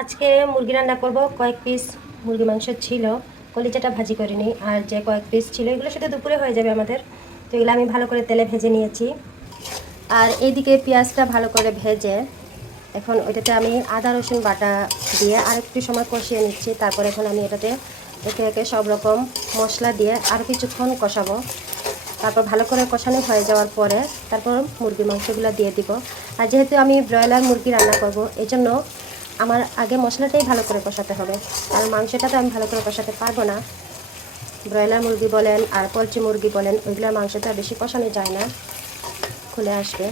আজকে মুরগি রান্না করব। কয়েক পিস মুরগি মাংস ছিল, কলিজাটা ভাজি করিনি, আর যে কয়েক পিস ছিল এগুলো শুধু দুপুরে হয়ে যাবে আমাদের। তো এগুলো আমি ভালো করে তেলে ভেজে নিয়েছি। আর এইদিকে পেঁয়াজটা ভালো করে ভেজে এখন ওইটাতে আমি আদা রসুন বাটা দিয়ে আরেকটু সময় কষিয়ে নিচ্ছি। তারপর এখন আমি এটাতে একে একে সব রকম মশলা দিয়ে আর কিছুক্ষণ কষাবো। তারপর ভালো করে কষানো হয়ে যাওয়ার পরে তারপর মুরগি মাংসগুলো দিয়ে দিব। আর যেহেতু আমি ব্রয়লার মুরগি রান্না করব, এই জন্য আমার আগে মশলাটাই ভালো করে কষাতে হবে, কারণ মাংসটা তো আমি ভালো করে কষাতে পারবো না। ব্রয়লার মুরগি বলেন আর পোলট্রি মুরগি বলেন, ওইগুলোর মাংসটা বেশি কষানো যায় না, খুলে আসবে।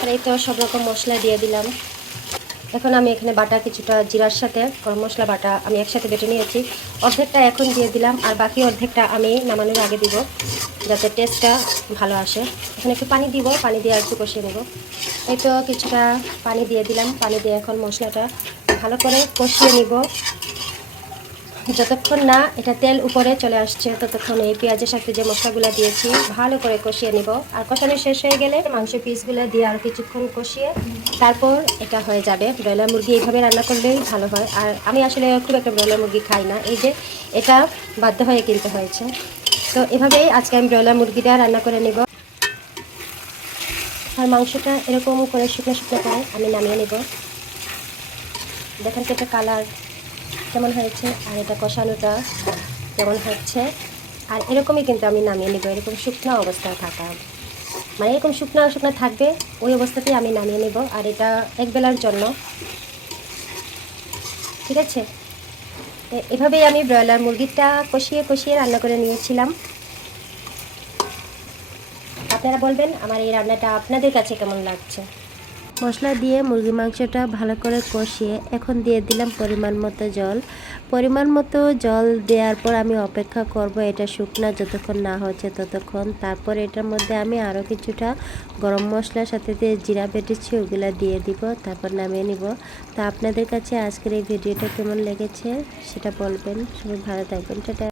আর এই তো সব রকম মশলা দিয়ে দিলাম। এখন আমি এখানে বাটা কিছুটা জিরার সাথে গরম মশলা বাটা আমি একসাথে বেটে নিয়েছি, অর্ধেকটা এখন দিয়ে দিলাম আর বাকি অর্ধেকটা আমি নামানোর আগে দিব, যাতে টেস্টটা ভালো আসে। এখানে একটু পানি দিব, পানি দিয়ে একটু কষিয়ে নেব। এই তো কিছুটা পানি দিয়ে দিলাম, পানি দিয়ে এখন মশলাটা ভালো করে কষিয়ে নিব। যতক্ষণ না এটা তেল উপরে চলে আসছে ততক্ষণ এই পেঁয়াজের সাথে যে মশলাগুলো দিয়েছি ভালো করে কষিয়ে নিব। আর কষানো শেষ হয়ে গেলে মাংসের পিসগুলো দিয়ে আর কিছুক্ষণ কষিয়ে তারপর এটা হয়ে যাবে। ব্রয়লার মুরগি এইভাবে রান্না করলেই ভালো হয়। আর আমি আসলে খুব একটা ব্রয়লার মুরগি খাই না, এই যে এটা বাধ্য হয়ে কিনতে হয়েছে। তো এভাবেই আজকে আমি ব্রয়লার মুরগিটা রান্না করে নিব। আর মাংসটা এরকম করে শুকনো শুকনো করে আমি নামিয়ে নেব। দেখেন তো এটা কালার কেমন হয়েছে আর এটা কষানোটা কেমন হচ্ছে। আর এরকমই কিন্তু আমি নামিয়ে নেব, এরকম শুকনো অবস্থায় থাকা, মানে এরকম শুকনো শুকনো থাকবে ওই অবস্থাতেই আমি নামিয়ে নেব। আর এটা এক বেলার জন্য, ঠিক আছে। এভাবেই আমি ব্রয়লার মুরগিটা কষিয়ে কষিয়ে রান্না করে নিয়েছিলাম। আপনারা বলবেন আমার এই রান্নাটা আপনাদের কাছে কেমন লাগছে। মশলা দিয়ে মুরগি মাংসটা ভালো করে কষিয়ে এখন দিয়ে দিলাম পরিমাণ মতো জল। পরিমাণ মতো জল দেওয়ার পর আমি অপেক্ষা করব এটা শুকনা যতক্ষণ না হচ্ছে ততক্ষণ। তারপর এটার মধ্যে আমি আরও কিছুটা গরম মশলার সাথে দিয়ে জিরা বেটেছি, ওগুলো দিয়ে দিব, তারপর নামিয়ে নিব। তো আপনাদের কাছে আজকের এই ভিডিওটা কেমন লেগেছে সেটা বলবেন। সবাই ভালো থাকবেন, টাটা।